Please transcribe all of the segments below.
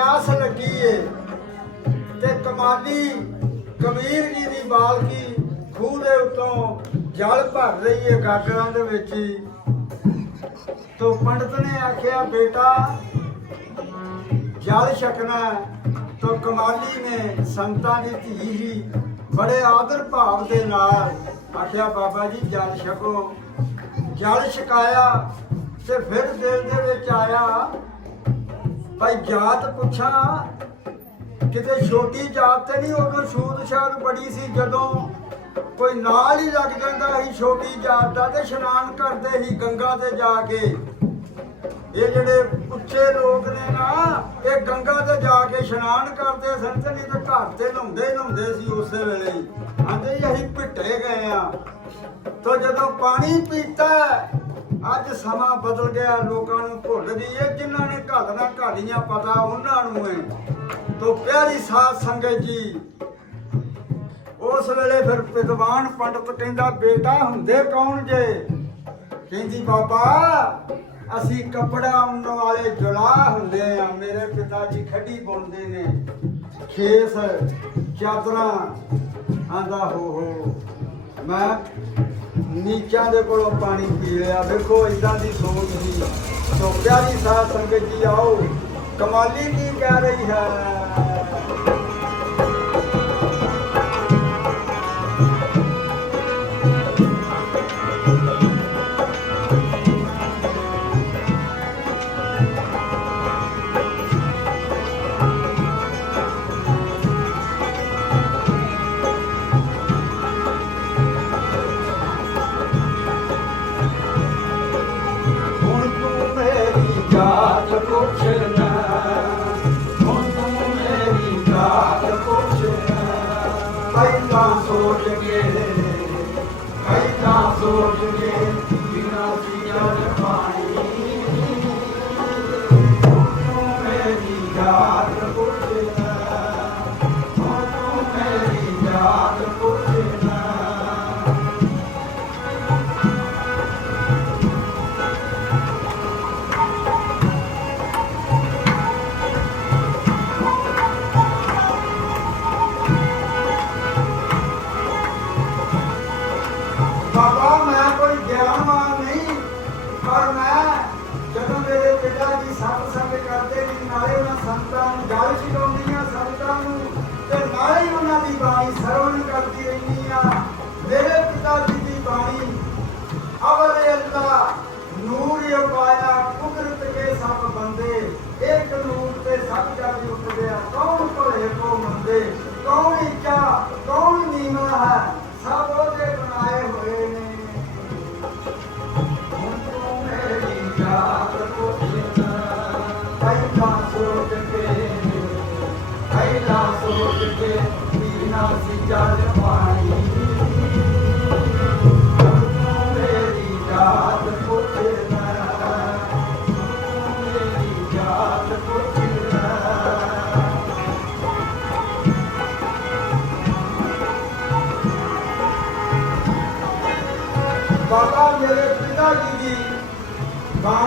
ਬੜੀ ਪਿਆਸ ਲੱਗੀ ਏ ਤੇ ਕਮਾਲੀ ਕਬੀਰ ਜੀ ਦੀ ਬਾਲਕੀ ਖੂਹ ਦੇ ਉੱਤੋਂ ਜਲ ਭਰ ਰਹੀ ਏ ਗਾਗਰਾਂ ਦੇ ਵਿੱਚ ਹੀ ਤੋ ਪੰਡਤ ਨੇ ਆਖਿਆ, ਬੇਟਾ, ਜਲ ਛਕਣਾ ਹੈ। ਤੋ ਕਮਾਲੀ ਨੇ ਸੰਤਾਂ ਦੀ ਧੀ ਹੀ ਬੜੇ ਆਦਰ ਭਾਵ ਦੇ ਨਾਲ ਆਖਿਆ, ਬਾਬਾ ਜੀ, ਜਲ ਛਕੋ ਜਲ ਛਕਾਇਆ ਤੇ ਫਿਰ ਦਿਲ ਦੇ ਵਿੱਚ ਆਇਆ ਭਾਈ ਜਾਤ ਪੁੱਛਾਂ, ਕਿਤੇ ਛੋਟੀ ਜਾਤ ਤੇ ਨਹੀਂ ਉਦੋਂ ਸੂਦ ਸ਼ਾਦ ਬੜੀ ਸੀ, ਜਦੋਂ ਕੋਈ ਨਾਲ ਹੀ ਲੱਗ ਜਾਂਦਾ ਸੀ, ਛੋਟੀ ਜਾਤ ਦਾ, ਤੇ ਇਸ਼ਨਾਨ ਕਰਦੇ ਸੀ ਗੰਗਾ ਤੇ ਜਾ ਕੇ। ਇਹ ਜਿਹੜੇ ਉੱਚੇ ਲੋਕ ਨੇ ਨਾ, ਇਹ ਗੰਗਾ ਤੇ ਜਾ ਕੇ ਇਸ਼ਨਾਨ ਕਰਦੇ ਸਨ, ਤੇ ਨਹੀਂ ਤੇ ਘਰ ਤੇ ਨਹਾਉਂਦੇ ਹੀ ਨਹਾਉਂਦੇ ਸੀ ਉਸੇ ਵੇਲੇ। ਹੀ ਆਂਦੇ ਜੀ, ਅਸੀਂ ਭਿੱਟੇ ਗਏ ਆ। ਤੋ ਜਦੋਂ ਪਾਣੀ ਪੀਤਾ ਅੱਜ ਸਮਾਂ ਬਦਲ ਗਿਆ, ਲੋਕਾਂ ਨੂੰ ਭੁੱਲ ਗਈ ਜਿਨ੍ਹਾਂ ਨੇ ਘਾਲਣਾ ਘਾਲੀਆਂ ਪਤਾ, ਉਹਨਾਂ ਨੂੰ ਹੈ ਤੋ ਪਿਆਰੀ ਸਾਧ ਸੰਗਤ ਜੀ, ਉਸ ਵੇਲੇ ਫਿਰ ਵਿਦਵਾਨ ਪੰਡਤ ਕਹਿੰਦਾ, ਬੇਟਾ, ਹੁੰਦੇ ਕੌਣ ਜੇ? ਕਹਿੰਦੀ, ਬਾਬਾ, ਅਸੀਂ ਕੱਪੜਾ ਉਣ ਵਾਲੇ ਜੁਲਾ ਹੁੰਦੇ ਆ, ਮੇਰੇ ਪਿਤਾ ਜੀ ਖੱਡੀ ਬੁਣਦੇ ਨੇ। ਖੇਸ, ਚਾਦਰਾਂ ਆਂਦਾ ਹੋ ਹੋ, ਮੈਂ ਨੀਚਾਂ ਦੇ ਕੋਲੋਂ ਪਾਣੀ ਪੀ ਲਿਆ। ਵੇਖੋ ਇਦਾਂ ਦੀ ਸੋਚ ਸੀ। ਸੋ ਪਿਆਰੀ ਸਾਧ ਸੰਗਤ ਜੀ ਆਓ। ਕਮਾਲੀ ਕੀ ਕਹਿ ਰਹੀ ਹੈ? ਪਹਿਲਾਂ ਸੋਚ ਕੇ ਬਿਨਾ ਸੀਆ ਪਰ ਮੈਂ ਜਦੋਂ ਮੇਰੇ ਪਿਤਾ ਜੀ ਸਤ ਸੰਗ ਕਰਦੇ ਨੇ, ਨਾਲੇ ਉਹਨਾਂ ਸੰਤਾਂ ਨੂੰ ਗੱਲ ਸਿਖਾਉਂਦੀਆਂ ਸੰਤਾਂ ਨੂੰ, ਤੇ ਨਾਲੇ ਹੀ ਉਹਨਾਂ ਦੀ ਬਾਣੀ ਸਰਵਣ ਕਰਦੀ ਰਹਿੰਦੀ ਆ ਮੇਰੇ ਪਿਤਾ ਜੀ ਦੀ ਬਾਣੀ ਅਵਲ ਅੱਲਾ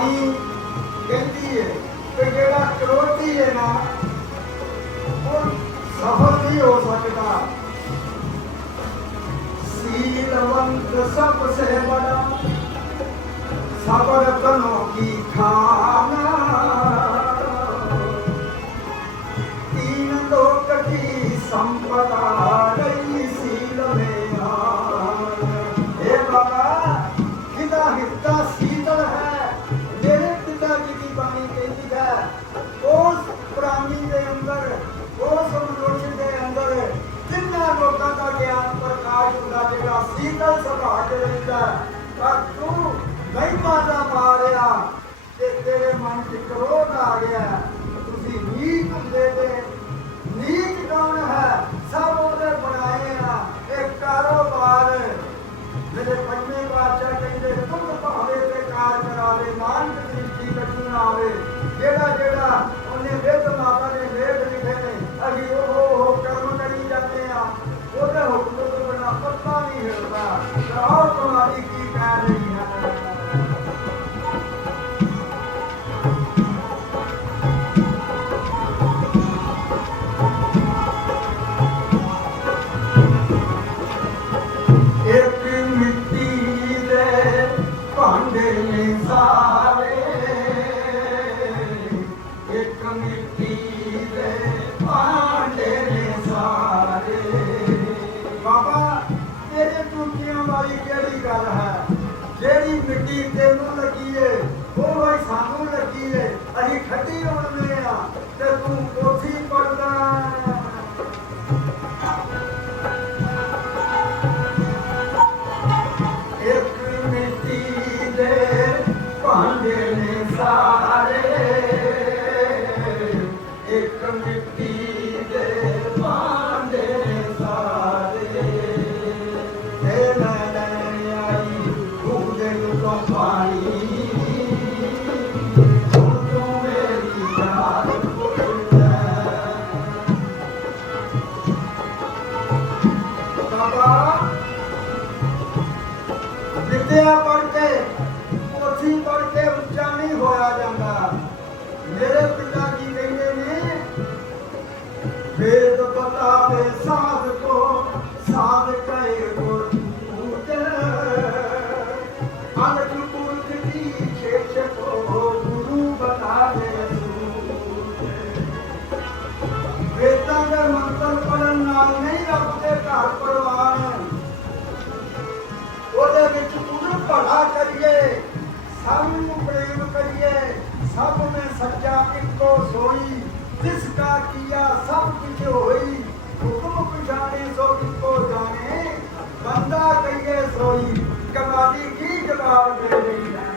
ਬਾਣੀ ਕਹਿੰਦੀ ਹੈ ਕਿ ਜਿਹੜਾ ਕਰੋਧੀ ਹੈ ਨਾ, ਉਹ ਸਫਲ ਨਹੀਂ ਹੋ ਸਕਦਾ। ਸੀਲਵੰਤ ਸਭ ਸੇ ਸਬਰ ਕਨੋ ਕੀ ਖਾਨਾ ਕੀਤੀ ਹੈ। ਉਸ ਪ੍ਰਾਣੀ ਦੇ ਅੰਦਰ, ਉਸ ਮਨੁੱਖ ਦੇ ਅੰਦਰ ਜਿੰਨਾ ਲੋਕਾਂ ਦਾ ਗਿਆਨ ਪ੍ਰਕਾਸ਼ ਹੁੰਦਾ ਜਿਹੜਾ ਸੀਤਲ ਸੁਭਾਅ ਕੇ ਰਹਿੰਦਾ ਪਰ ਤੂੰ ਨਹੀਂ ਦਾ ਮਾਰਿਆ ਤੇ ਤੇਰੇ ਮਨ 'ਚ ਕ੍ਰੋਧ ਆ ਗਿਆ। खाती और até agora. ਸੋਈ ਕਮਾਲੀ ਕੀ ਜਮਾਲ ਦੇ ਲਈ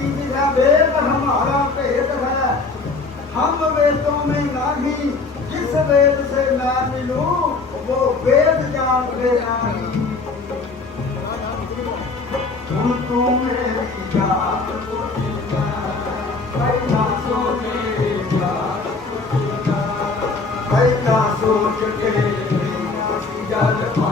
है वेद हमारा भेद है हम वेदों में नहीं जिस वेद से मैं मिलूं वो वेद जान मेरा ही तू तू मेरी जात को कैलाशों के जल